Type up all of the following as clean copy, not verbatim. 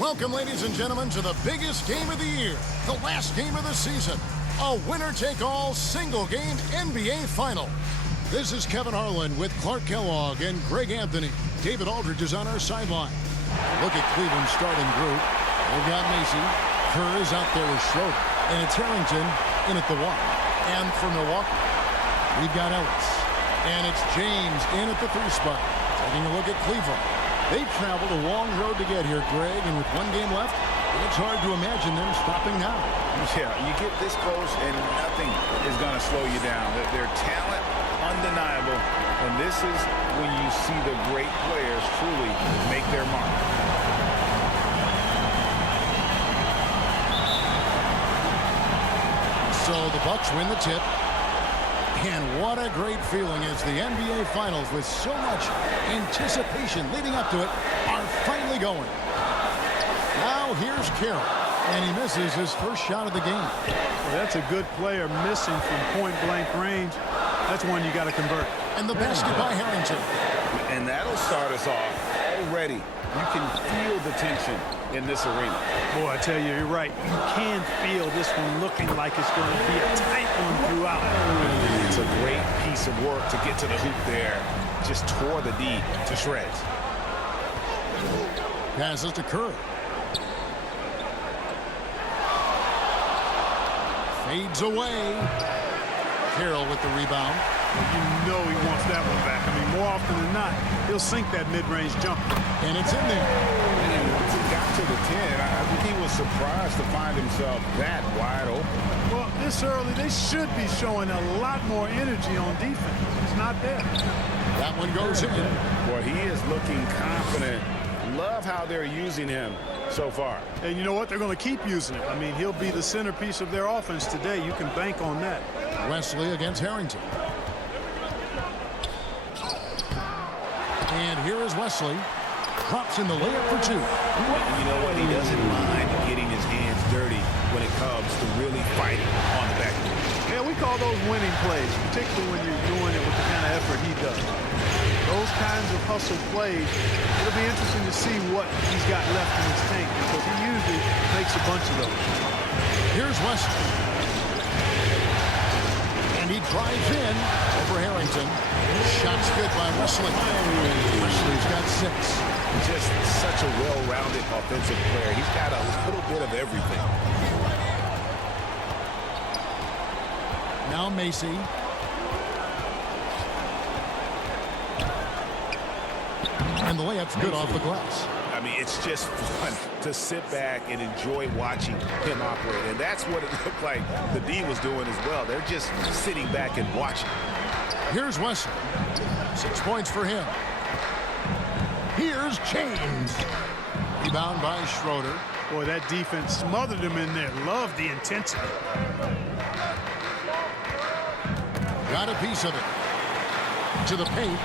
Welcome, ladies and gentlemen, to the biggest game of the year, the last game of the season, a winner-take-all single-game NBA Final. This is Kevin Harlan with Clark Kellogg and Greg Anthony. David Aldridge is on our sideline. Look at Cleveland's starting group. They've got Macy. Kerr is out there with Schroeder. And it's Harrington in at the 1. And for Milwaukee, we've got Ellis. And it's James in at the 3 spot. Taking a look at Cleveland. They've traveled a long road to get here, Greg, and with 1 game left, it's hard to imagine them stopping now. Yeah, you get this close and nothing is going to slow you down. Their talent, undeniable, and this is when you see the great players truly make their mark. So the Bucks win the tip. And what a great feeling as the NBA Finals, with so much anticipation leading up to it, are finally going. Now here's Carroll, and he misses his first shot of the game. Well, that's a good player missing from point-blank range. That's one you got to convert. And the basket by Harrington. And that'll start us off already. You can feel the tension in this arena. Boy, I tell you, you're right. You can feel this one looking like it's going to be a tight one throughout. It's a great piece of work to get to the hoop there. Just tore the D to shreds. Passes to Kerr. Fades away. Carroll with the rebound. You know he wants that one back. I mean, more often than not, he'll sink that mid-range jumper. And it's in there. And once he got to the 10, I think he was surprised to find himself that wide open. Well, this early, they should be showing a lot more energy on defense. It's not there. That one goes in. Boy, he is looking confident. Love how they're using him so far. And you know what? They're going to keep using him. I mean, he'll be the centerpiece of their offense today. You can bank on that. Wesley against Harrington. And here is Wesley. Drops in the layup for 2. And you know what? He doesn't mind getting his hands dirty when it comes to really fighting on the backboard. Yeah, we call those winning plays, particularly when you're doing it with the kind of effort he does. Those kinds of hustle plays, it'll be interesting to see what he's got left in his tank, because he usually makes a bunch of those. Here's Wesley. And he drives in over Harrington. Shots good by Wesley. Wesley's got 6. Just such a well-rounded offensive player. He's got a little bit of everything. Now Macy. And the layup's good off the glass. I mean, it's just fun to sit back and enjoy watching him operate. And that's what it looked like the D was doing as well. They're just sitting back and watching. Here's Wesley. 6 points for him. Here's James. Rebound by Schroeder. Boy, that defense smothered him in there. Love the intensity. Got a piece of it. To the paint.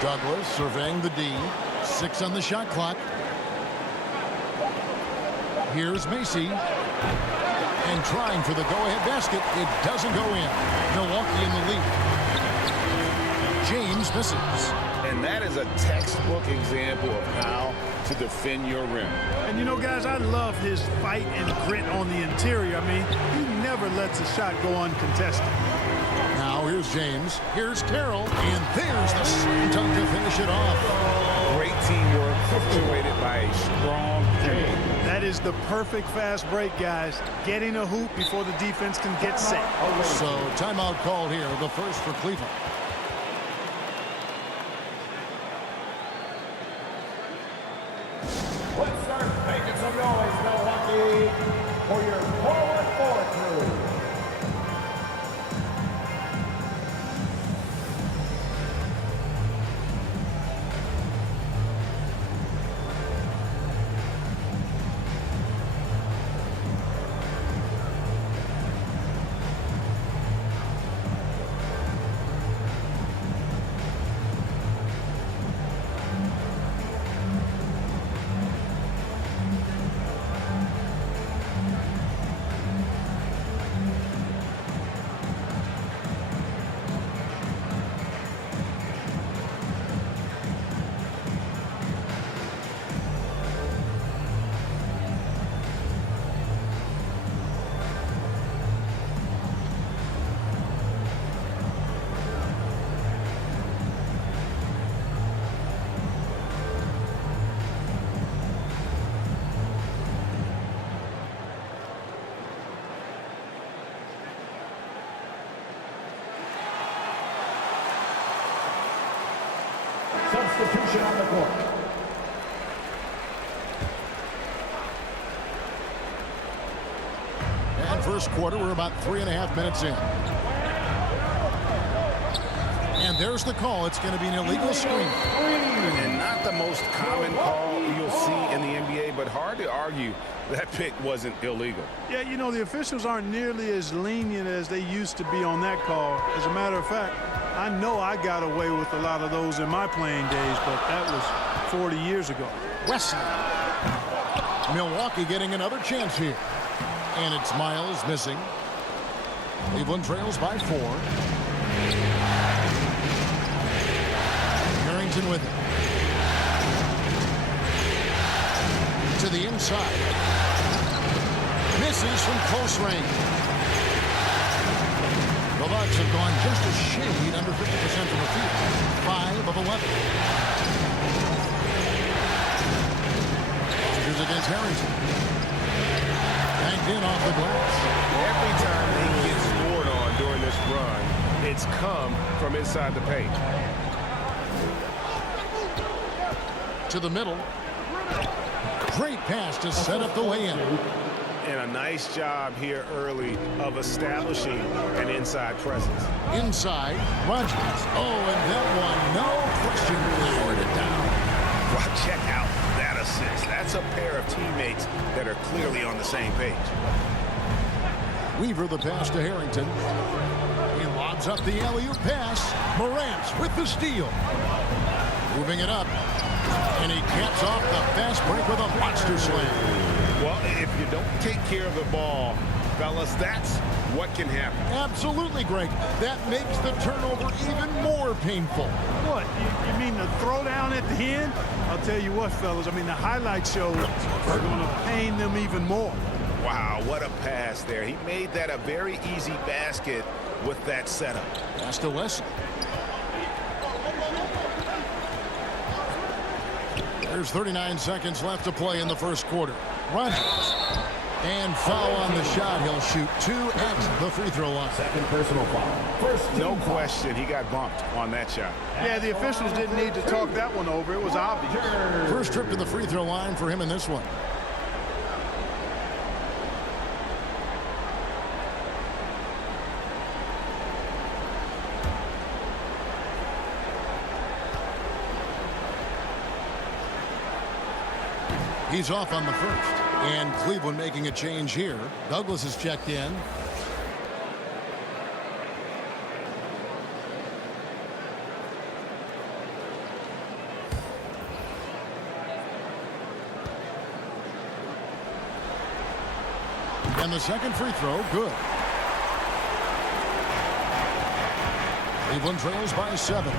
Douglas surveying the D. 6 on the shot clock. Here's Macy. And trying for the go-ahead basket. It doesn't go in. Milwaukee in the lead. James misses. And that is a textbook example of how to defend your rim. And you know, guys, I love his fight and grit on the interior. I mean, he never lets a shot go uncontested. Now here's James. Here's Carroll. And there's the slam dunk to finish it off. Great teamwork punctuated by a strong team. That is the perfect fast break, guys. Getting a hoop before the defense can get set. So timeout called here, the first for Cleveland. Let's start making some noise, Milwaukee, for your forward crew. substitution on the court. And first quarter, we're about 3.5 minutes in. And there's the call. It's going to be an illegal screen. And not the most common call you'll see in the NBA, but hard to argue that pick wasn't illegal. Yeah, you know, the officials aren't nearly as lenient as they used to be on that call. As a matter of fact, I know I got away with a lot of those in my playing days, but that was 40 years ago. Wesley. Milwaukee getting another chance here. And it's Miles missing. Cleveland trails by 4. Harrington with it. To the inside. Misses from close range. The Bucks have gone just a shade under 50% from the field. 5 of 11. Here's against Harrington. Banked in off the glass. Every time they get scored on during this run, it's come from inside the paint. To the middle. Great pass to set up the way in. And a nice job here early of establishing an inside presence. Inside, Rogers. Oh, and that one, no question, powered it down. Well, check out that assist. That's a pair of teammates that are clearly on the same page. Weaver the pass to Harrington. He lobs up the alley-oop pass. Morant with the steal. Moving it up. And he caps off the fast break with a monster slam. Well, if you don't take care of the ball, fellas, that's what can happen. Absolutely, Greg. That makes the turnover even more painful. What, you mean the throwdown at the end? I'll tell you what, fellas, I mean, the highlight shows are going to pain them even more. Wow, what a pass there. He made that a very easy basket with that setup. Pass to Wesley. There's 39 seconds left to play in the first quarter. Rogers. And foul on the shot. He'll shoot 2 at the free throw line. Second personal foul. First team No foul. question, he got bumped on that shot. Yeah, the officials didn't need to talk that one over. It was obvious. First trip to the free throw line for him in this one. He's off on the first. And Cleveland making a change here. Douglas has checked in. And the second free throw, good. Cleveland trails by 7.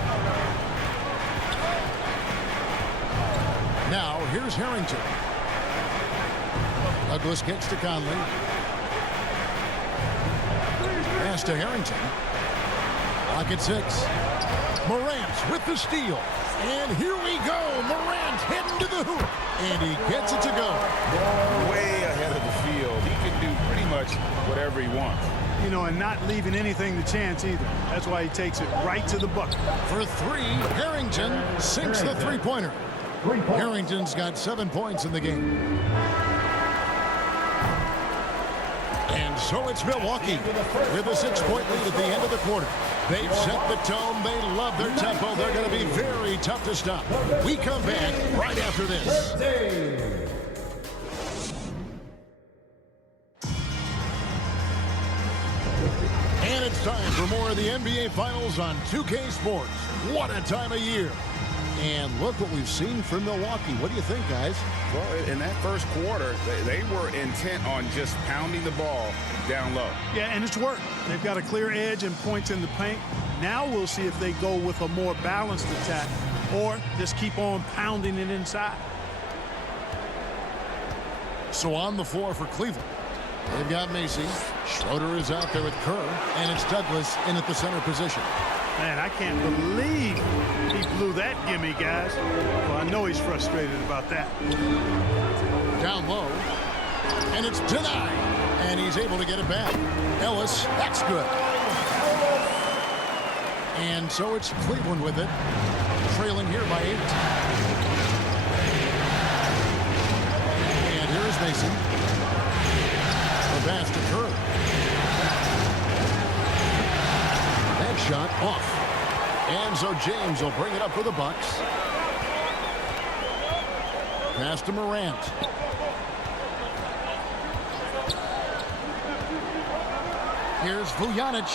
Now, here's Harrington. Douglas gets to Conley. Pass to Harrington. Lock at 6. Morant with the steal. And here we go. Morant heading to the hoop. And he gets it to go. Way ahead of the field. He can do pretty much whatever he wants. You know, and not leaving anything to chance either. That's why he takes it right to the bucket. For 3, Harrington sinks the three-pointer. Harrington's got 7 points in the game. And so it's Milwaukee with a 6-point lead at the end of the quarter. They've set the tone. They love their tempo. They're going to be very tough to stop. We come back right after this. And it's time for more of the NBA Finals on 2K Sports. What a time of year. And look what we've seen from Milwaukee. What do you think, guys? Well, in that first quarter, they were intent on just pounding the ball down low. Yeah, and it's worked. They've got a clear edge and points in the paint. Now we'll see if they go with a more balanced attack or just keep on pounding it inside. So on the floor for Cleveland, they've got Macy. Schroeder is out there with Kerr. And it's Douglas in at the center position. Man, I can't believe he blew that gimme, guys. Well, I know he's frustrated about that. Down low. And it's denied. And he's able to get it back. Ellis, that's good. And so it's Cleveland with it. trailing here by 8. And here's Mason. The pass to Kerr. That shot off. And so James will bring it up for the Bucks. Pass to Morant. Here's Vujanic.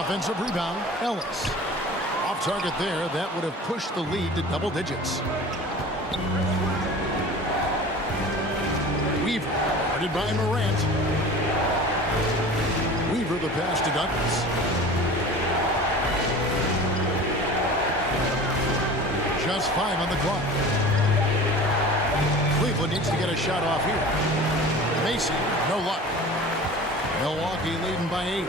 Offensive rebound, Ellis. Off target there. That would have pushed the lead to double digits. Weaver, guarded by Morant. Weaver the pass to Douglas. Just 5 on the clock. Cleveland needs to get a shot off here. Macy, no luck. Milwaukee leading by 8.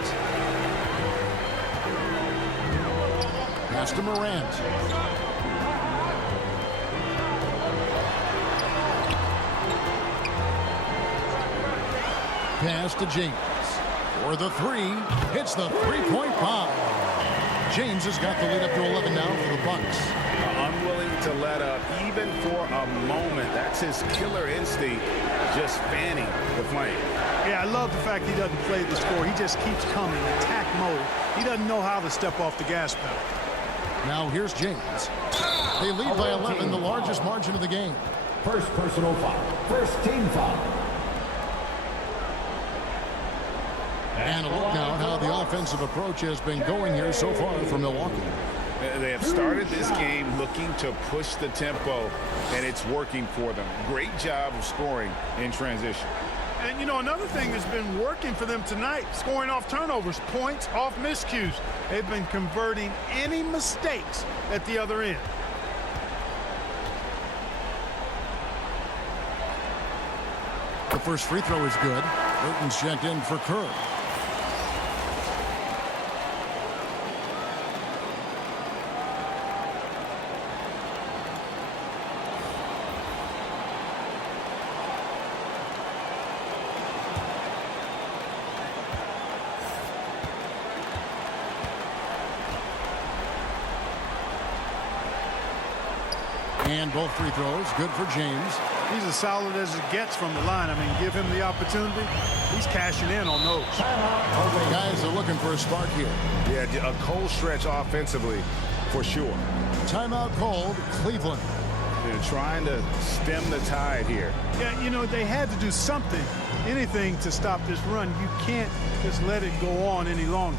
Pass to Morant. Pass to James. For the 3. Hits the three-point bomb. James has got the lead up to 11 now for the Bucks. Unwilling to let up even for a moment. That's his killer instinct, just fanning the flame. Yeah, I love the fact he doesn't play the score. He just keeps coming, attack mode. He doesn't know how to step off the gas pedal. Now here's James. They lead by 11, the largest margin of the game. First personal foul. First team foul. And a look now at how the offensive approach has been going here so far for Milwaukee. They have started this game looking to push the tempo, and it's working for them. Great job of scoring in transition. And, you know, another thing that's been working for them tonight, scoring off turnovers, points off miscues. They've been converting any mistakes at the other end. The first free throw is good. Burton's checked in for Kerr. And both free throws good for James. He's as solid as it gets from the line. I mean, give him the opportunity. He's cashing in on those. Guys are looking for a spark here. Yeah, a cold stretch offensively for sure. Timeout called, Cleveland. They're trying to stem the tide here. Yeah, you know, they had to do something, anything to stop this run. You can't just let it go on any longer.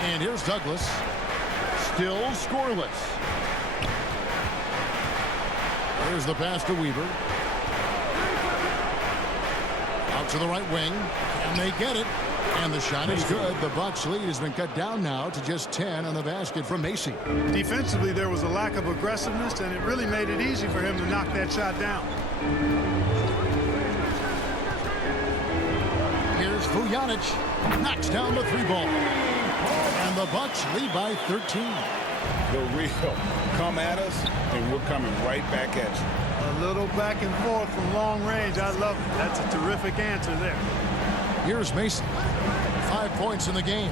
And here's Douglas. Still scoreless. There's the pass to Weaver. Out to the right wing. And they get it. And the shot is good. The Bucks lead has been cut down now to just 10 on the basket from Macy. Defensively, there was a lack of aggressiveness, and it really made it easy for him to knock that shot down. Here's Vujanic. Knocks down the 3-ball. And the Bucks lead by 13. The real come at us, and we're coming right back at you. A little back and forth from long range. I love it. That's a terrific answer there. Here's Mason. 5 points in the game.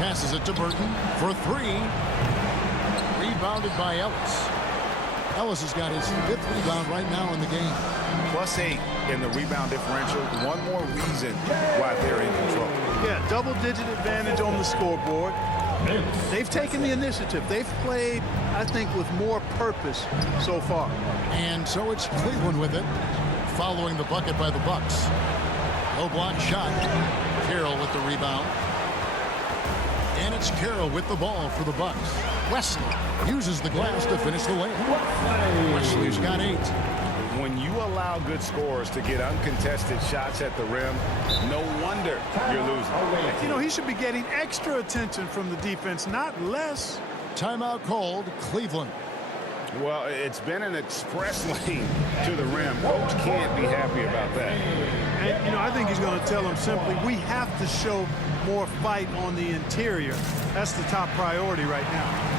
Passes it to Burton for three. Rebounded by Ellis. Ellis has got his 5th rebound right now in the game. +8 in the rebound differential. One more reason why they're in control. Yeah, double-digit advantage on the scoreboard. They've taken the initiative. They've played, I think, with more purpose so far. And so it's Cleveland with it, following the bucket by the Bucks. No block shot. Carroll with the rebound. And it's Carroll with the ball for the Bucks. Wesley uses the glass to finish the layup. Wesley's got 8. When you allow good scorers to get uncontested shots at the rim, no wonder you're losing. You know, he should be getting extra attention from the defense, not less. Timeout called, Cleveland. Well, it's been an express lane to the rim. Coach can't be happy about that. And, you know, I think he's going to tell them simply, we have to show more fight on the interior. That's the top priority right now.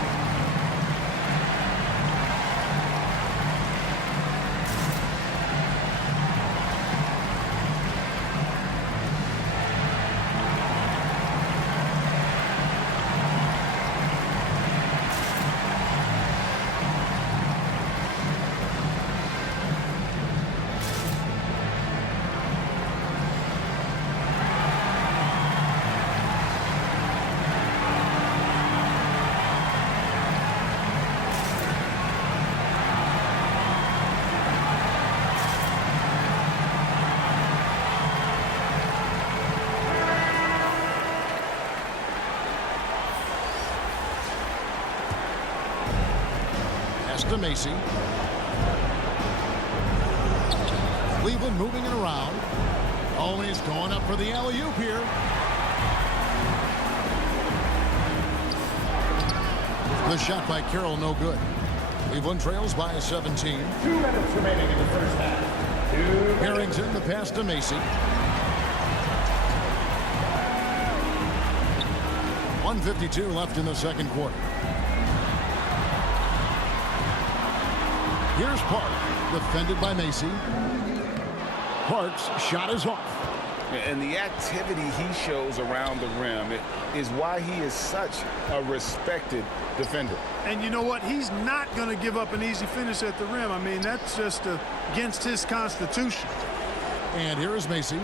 To Macy. Cleveland moving it around. Oh, and he's going up for the alley-oop here. The shot by Carroll, no good. Cleveland trails by 17. 2 minutes remaining in the first half. Harrington, the pass to Macy. 1:52 left in the second quarter. Here's Park, defended by Macy. Park's shot is off. And the activity he shows around the rim is why he is such a respected defender. And you know what? He's not going to give up an easy finish at the rim. I mean, that's just against his constitution. And here is Macy.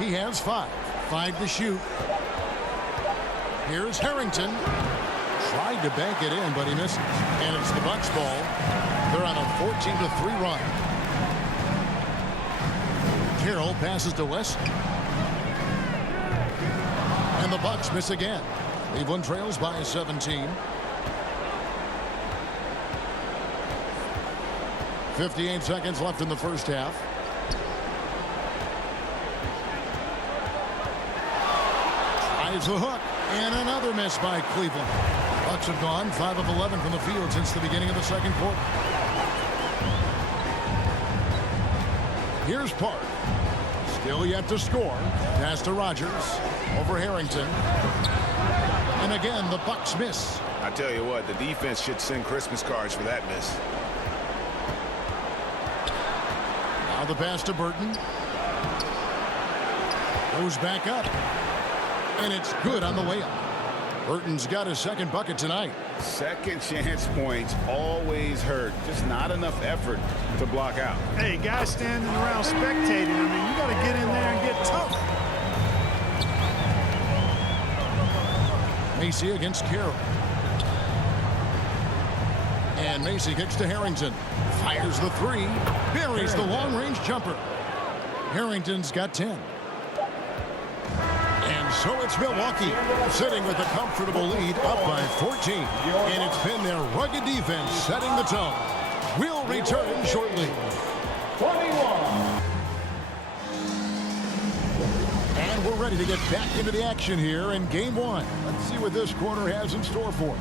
He has 5. 5 to shoot. Here's Harrington. Tried to bank it in, but he misses. And it's the Bucks ball. They're on a 14-3 run. Carroll passes to West. And the Bucks miss again. Cleveland trails by 17. 58 seconds left in the first half. Tries the hook. And another miss by Cleveland. Bucks have gone 5 of 11 from the field since the beginning of the second quarter. Here's Park. Still yet to score. Pass to Rogers. Over Harrington. And again, the Bucks miss. I tell you what, the defense should send Christmas cards for that miss. Now the pass to Burton. Goes back up. And it's good on the way up. Burton's got his second bucket tonight. Second chance points always hurt. Just not enough effort to block out. Hey, guys standing around spectating. I mean, you got to get in there and get tough. Macy against Carroll. And Macy kicks to Harrington. Fires the 3. Buries the long-range jumper. Harrington's got 10. And so it's Milwaukee sitting with a comfortable lead up by 14. And it's been their rugged defense setting the tone. We'll return shortly. 21. And we're ready to get back into the action here in game 1. Let's see what this quarter has in store for us.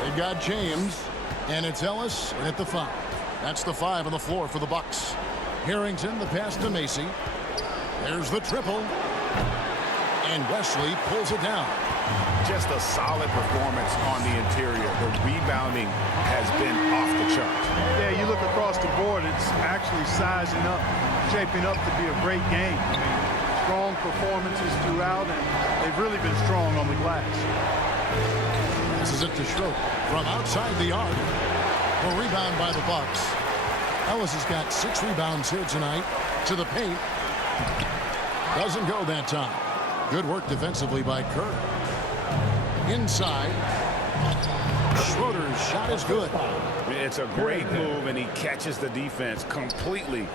They've got James. And it's Ellis at the 5. That's the 5 on the floor for the Bucks. Harrington, the pass to Macy. There's the triple. And Wesley pulls it down. Just a solid performance on the interior. The rebounding has been off the the charts. Yeah, you look across the board, it's actually sizing up, shaping up to be a great game. I mean, strong performances throughout, and they've really been strong on the glass. This is it to Schroeder from outside the arc. A rebound by the Bucks. Ellis has got 6 rebounds here tonight. To the paint. Doesn't go that time. Good work defensively by Kerr. Inside. Schroeder's shot is good. It's a great move, and he catches the defense completely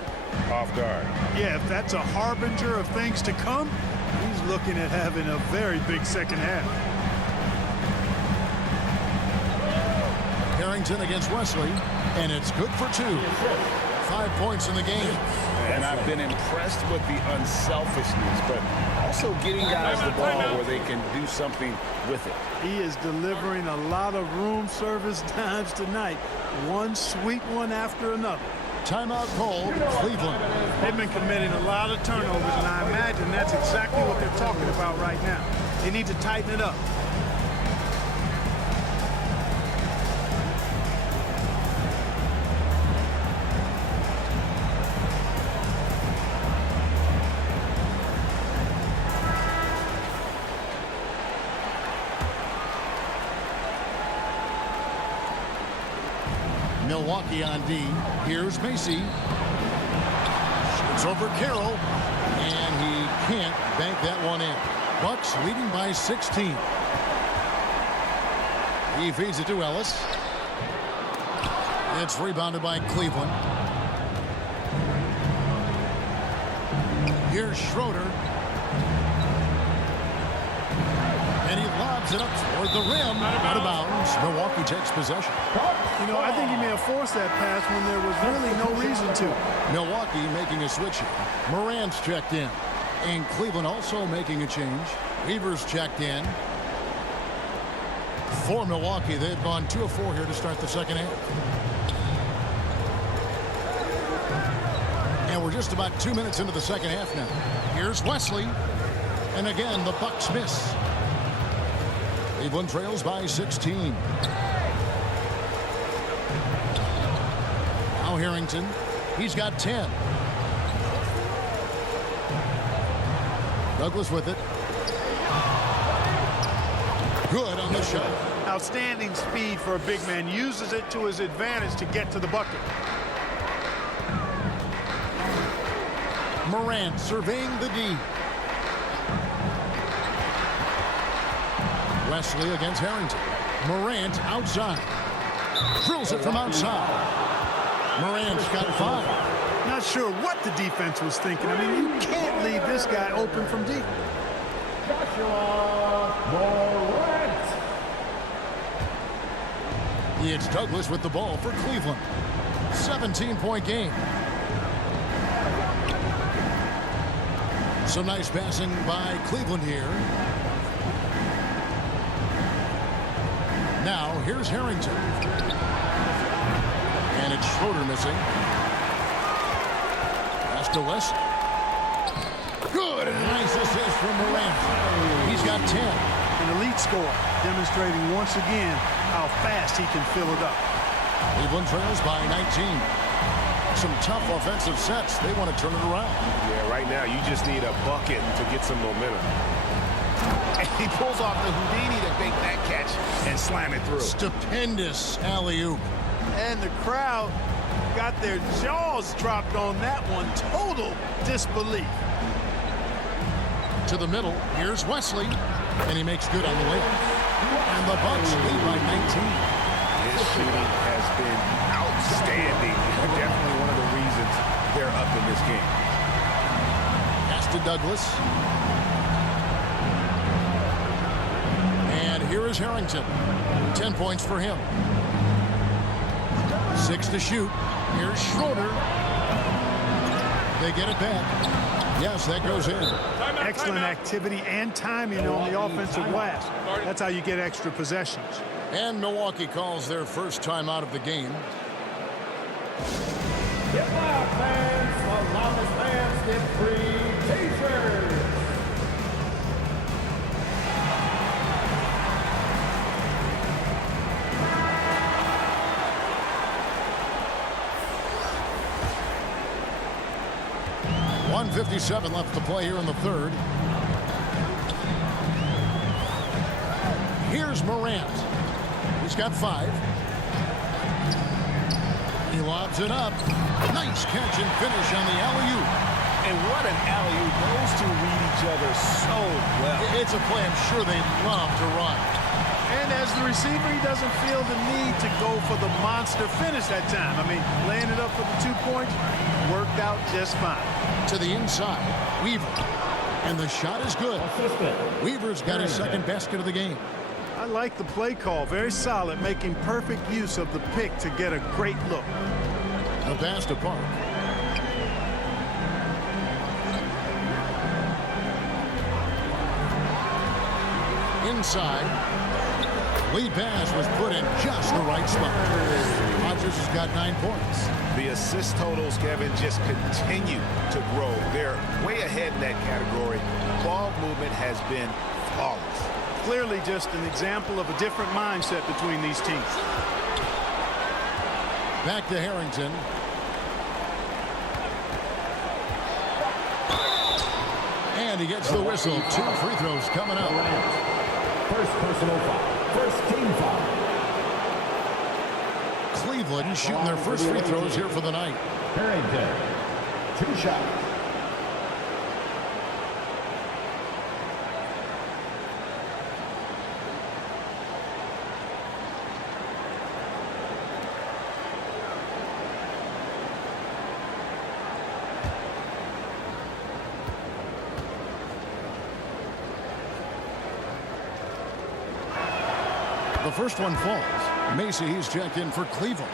off guard. Yeah, if that's a harbinger of things to come, he's looking at having a very big second half. Harrington against Wesley, and it's good for 2. 5 points in the game. And I've been impressed with the unselfishness, but also getting guys the ball where they can do something with it. He is delivering a lot of room service dimes tonight. One sweet one after another. Timeout called, Cleveland. They've been committing a lot of turnovers, and I imagine that's exactly what they're talking about right now. They need to tighten it up. Milwaukee on D. Here's Macy. Shoots over Carroll. And he can't bank that one in. Bucks leading by 16. He feeds it to Ellis. It's rebounded by Cleveland. Here's Schroeder. And he lobs it up toward the rim. Out of bounds. Milwaukee takes possession. You know, I think he may have forced that pass when there was really no reason to. Milwaukee making a switch here. Morant's checked in. And Cleveland also making a change. Weaver's checked in. For Milwaukee, they've gone 2 of 4 here to start the second half. And we're just about 2 minutes into the second half now. Here's Wesley. And again, the Bucks miss. Cleveland trails by 16. Now Harrington. He's got 10. Douglas with it. Good on the shot. Outstanding speed for a big man. Uses it to his advantage to get to the bucket. Morant surveying the D. Wesley against Harrington. Morant outside. Drills it from outside. Morant's got 5. Not sure what the defense was thinking. I mean, you can't leave this guy open from deep. Joshua Morant. It's Douglas with the ball for Cleveland. 17-point game. Some nice passing by Cleveland here. Now, here's Harrington. And it's Schroeder missing. Pass to West. Good. And a nice assist from Morant. He's got 10. An elite scorer, demonstrating once again how fast he can fill it up. Cleveland trails by 19. Some tough offensive sets. They want to turn it around. Yeah, right now you just need a bucket to get some momentum. And he pulls off the Houdini to make that catch and slam it through. Stupendous alley-oop. And the crowd got their jaws dropped on that one. Total disbelief. To the middle. Here's Wesley. And he makes good on the layup. And the Bucks lead by 19. His shooting has been outstanding. Definitely one of the reasons they're up in this game. Pass to Douglas. And here is Harrington. 10 points for him. 6 to shoot. Here's Schroeder. They get it back. Yes, that goes in. Excellent activity and timing on the offensive glass. That's how you get extra possessions. And Milwaukee calls their first time out of the game. Get loud, fans. The loudest fans get free t-shirts. 1:57 left to play here in the third. Here's Morant. He's got 5. He lobs it up. Nice catch and finish on the alley-oop. And what an alley-oop. Those two read each other so well. It's a play I'm sure they love to run. And as the receiver, he doesn't feel the need to go for the monster finish that time. I mean, laying it up for the 2 points worked out just fine. To the inside, Weaver. And the shot is good. Weaver's got his second basket of the game. I like the play call. Very solid, making perfect use of the pick to get a great look. The pass to Park. Inside. Lead pass was put in just the right spot. Rodgers has got 9 points. The assist totals, Kevin, just continue to grow. They're way ahead in that category. Ball movement has been flawless. Clearly just an example of a different mindset between these teams. Back to Harrington. And he gets the whistle. 2 free throws coming up. First personal foul. First team foul. Cleveland shooting their first free throws here for the night. Harrington. 2 shots. The first one falls. Macy, he's checked in for Cleveland.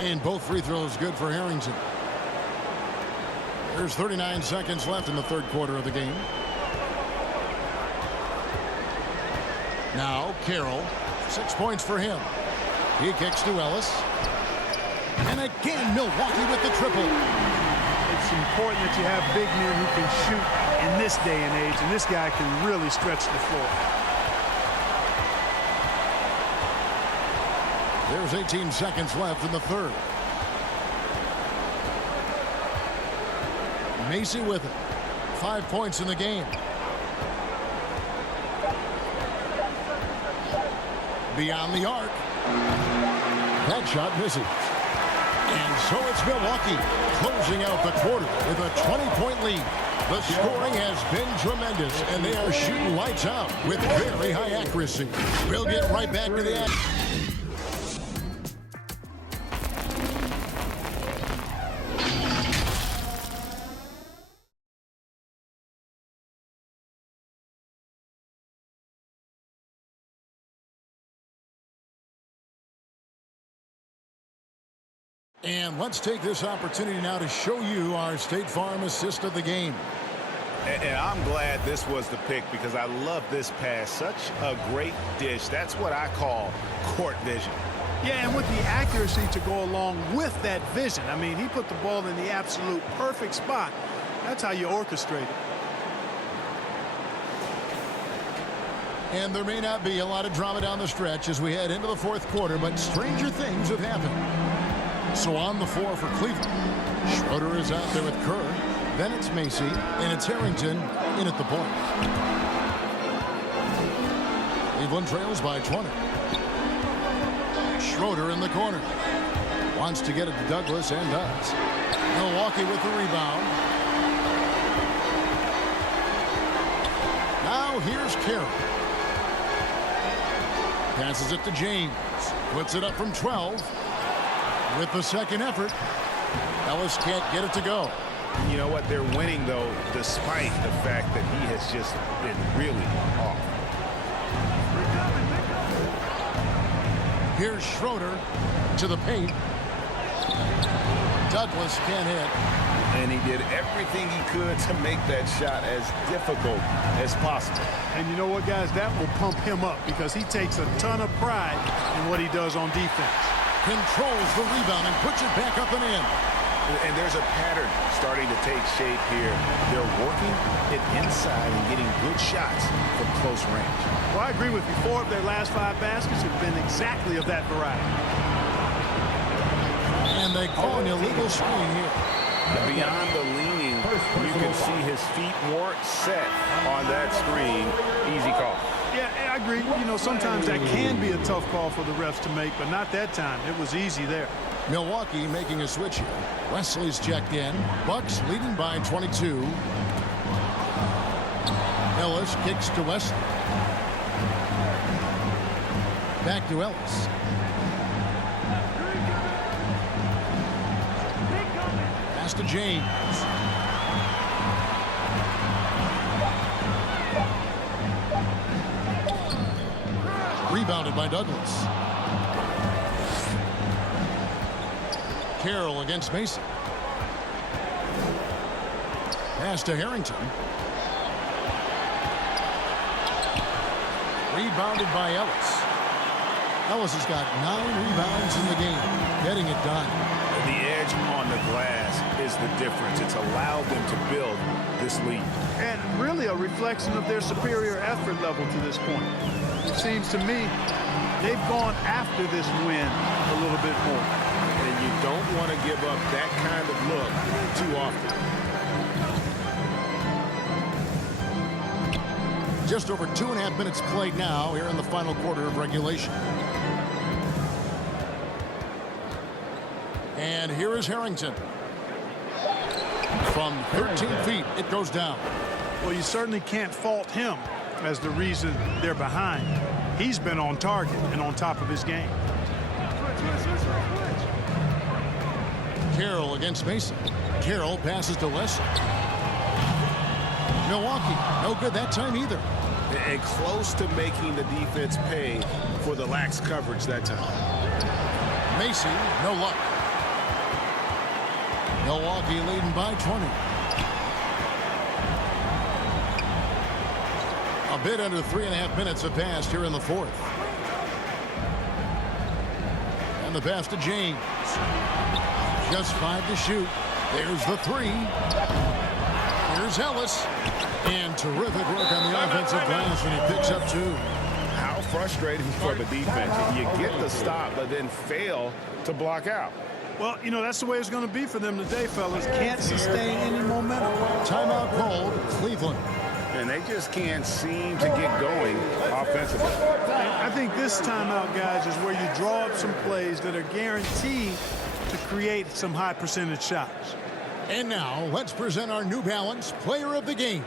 And both free throws good for Harrington. There's 39 seconds left in the third quarter of the game. Now Carroll, 6 points for him. He kicks to Ellis. And again, Milwaukee with the triple. It's important that you have big men who can shoot in this day and age, and this guy can really stretch the floor. There's 18 seconds left in the third. Macy with it. 5 points in the game. Beyond the arc. That shot misses. And so it's Milwaukee closing out the quarter with a 20-point lead. The scoring has been tremendous, and they are shooting lights out with very high accuracy. We'll get right back to the action. And let's take this opportunity now to show you our State Farm assist of the game. And I'm glad this was the pick because I love this pass. Such a great dish. That's what I call court vision. Yeah, and with the accuracy to go along with that vision. I mean, he put the ball in the absolute perfect spot. That's how you orchestrate it. And there may not be a lot of drama down the stretch as we head into the fourth quarter, but stranger things have happened. So on the floor for Cleveland, Schroeder is out there with Kerr. Then it's Macy, and it's Harrington in at the point. Cleveland trails by 20. Schroeder in the corner. Wants to get it to Douglas and does. Milwaukee with the rebound. Now here's Carroll. Passes it to James. Puts it up from 12. With the second effort, Ellis can't get it to go. You know what? They're winning, though, despite the fact that he has just been really off. Here's Schroeder to the paint. Douglas can't hit. And he did everything he could to make that shot as difficult as possible. And you know what, guys? That will pump him up because he takes a ton of pride in what he does on defense. controls the rebound and puts it back up and in. And there's a pattern starting to take shape here. They're working it inside and getting good shots from close range. Well, I agree with you. 4 of their last 5 baskets have been exactly of that variety. And they call an illegal screen here. Beyond the leaning, you can see his feet weren't set on that screen. Easy call. Yeah, I agree. You know, sometimes that can be a tough call for the refs to make, but not that time. It was easy there. Milwaukee making a switch here. Wesley's checked in. Bucks leading by 22. Ellis kicks to Wesley. Back to Ellis. Pass to James. Rebounded by Douglas. Carroll against Mason. Pass to Harrington. Rebounded by Ellis. Ellis has got 9 rebounds in the game, getting it done. The edge on the glass is the difference. It's allowed them to build this lead. And really a reflection of their superior effort level to this point. It seems to me they've gone after this win a little bit more. And you don't want to give up that kind of look too often. Just over 2.5 minutes played now here in the final quarter of regulation. And here is Harrington. From 13 feet, it goes down. Well, you certainly can't fault him as the reason they're behind. He's been on target and on top of his game. Carroll against Mason. Carroll passes to Leslie. Milwaukee, no good that time either. And close to making the defense pay for the lax coverage that time. Macy, no luck. Milwaukee leading by 20. A bit under 3.5 minutes have passed here in the 4th. And the pass to James. Just 5 to shoot. There's the 3. Here's Ellis. And terrific work on the offensive glass, and he picks up 2. How frustrating for the defense. You get the stop, but then fail to block out. Well, you know, that's the way it's going to be for them today, fellas. Can't sustain any momentum. Timeout called, Cleveland. And they just can't seem to get going offensively. I think this timeout, guys, is where you draw up some plays that are guaranteed to create some high percentage shots. And now, let's present our New Balance Player of the Game.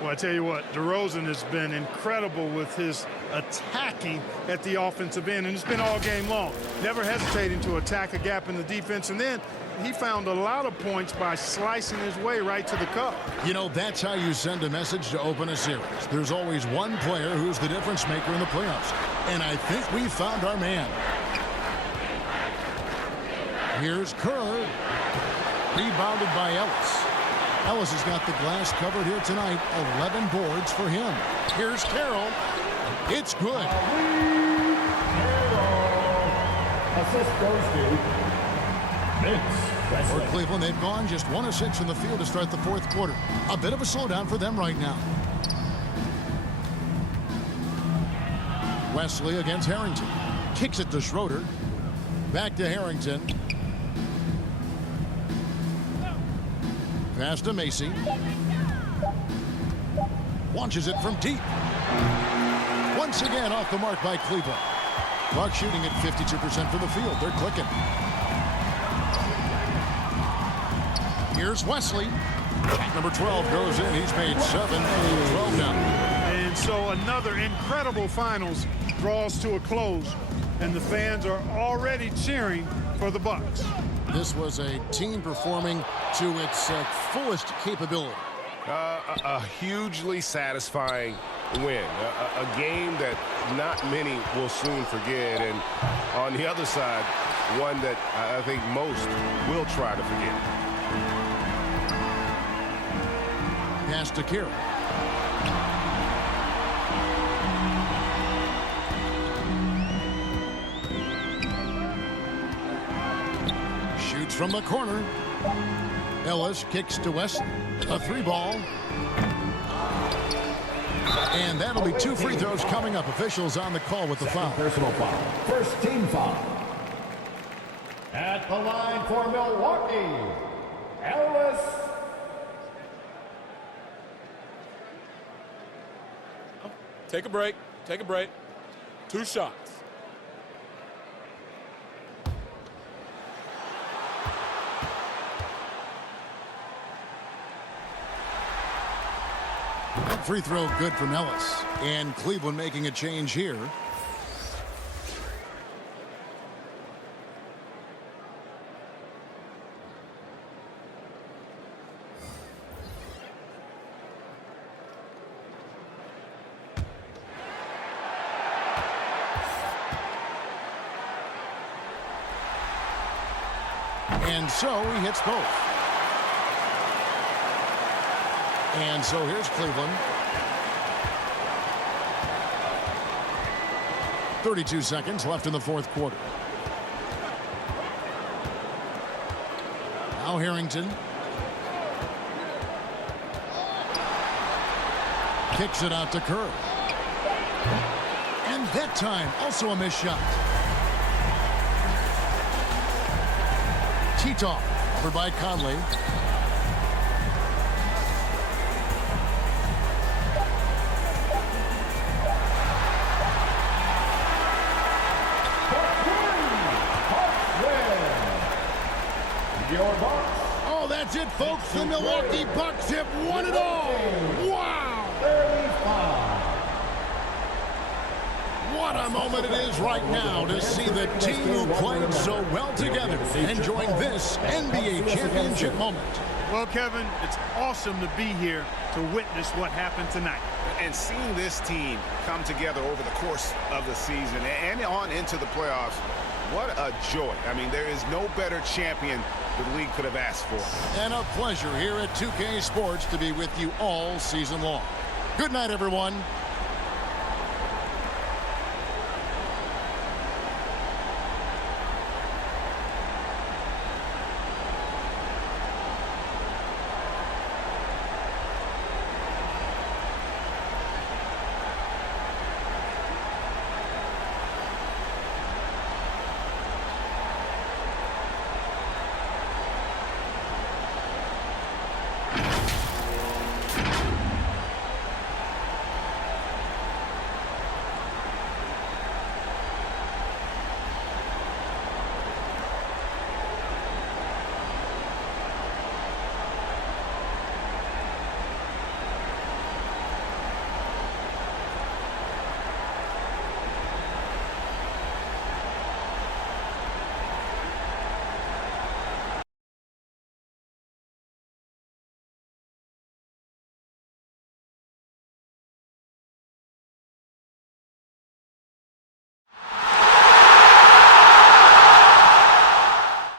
Well, I tell you what, DeRozan has been incredible with his attacking at the offensive end, and it's been all game long. Never hesitating to attack a gap in the defense, and then he found a lot of points by slicing his way right to the cup. You know, that's how you send a message to open a series. There's always one player who's the difference maker in the playoffs, and I think we found our man. Here's Kerr. Rebounded by Ellis. Ellis has got the glass covered here tonight. 11 boards for him. Here's Carroll. It's good. Assist goes to Vince For Wesley. Cleveland, they've gone just 1 of 6 from the field to start the 4th quarter. A bit of a slowdown for them right now. Wesley against Harrington. Kicks it to Schroeder. Back to Harrington. Pass to Macy. Launches it from deep. Once again off the mark by Cleveland. Bucks shooting at 52% from the field. They're clicking. Here's Wesley. Number 12 goes in. He's made 7. 12 now. And so another incredible finals draws to a close, and the fans are already cheering for the Bucks. This was a team performing to its fullest capability. A hugely satisfying win. A game that not many will soon forget. And on the other side, one that I think most will try to forget. Pass to Carroll. from the corner. Ellis kicks to Wesley. A 3-ball. And that'll be 2 free throws coming up. Officials on the call with the foul. Personal foul. First team foul. At the line for Milwaukee, Ellis. Take a break. Take a break. 2 shots. Free throw good from Ellis. And Cleveland making a change here. And so he hits both. And so here's Cleveland. 32 seconds left in the fourth quarter. Now Harrington. Kicks it out to Kerr. And that time, also a missed shot. Tito, over by Conley. Oh, that's it, folks. The Milwaukee Bucks have won it all. Wow! 35. What a moment it is right now to see the team who played so well together enjoying this NBA championship moment. Well, Kevin, it's awesome to be here to witness what happened tonight. And seeing this team come together over the course of the season and on into the playoffs, what a joy. I mean, there is no better champion the league could have asked for. And a pleasure here at 2K Sports to be with you all season long. Good night, everyone.